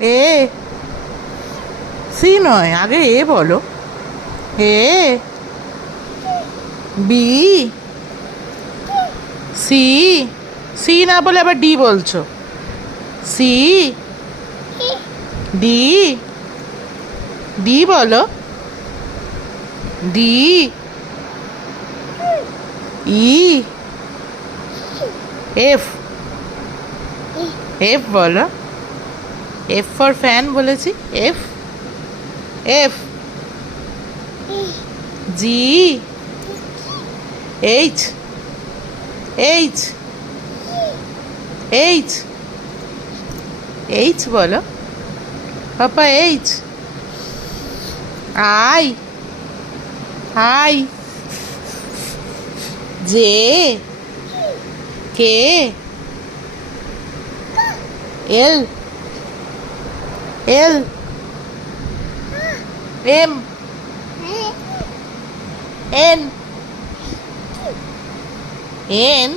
A C নয়, আগে এ বলো। এ বি সি, সি না বলে আবার ডি বলছো। সি ডি, ডি বলো। ডি ই এফ, এফ বলো। এফ ফর ফ্যান বলেছি। F F G H, H H, H বলো পাপা। H I, I J K L, L M N, N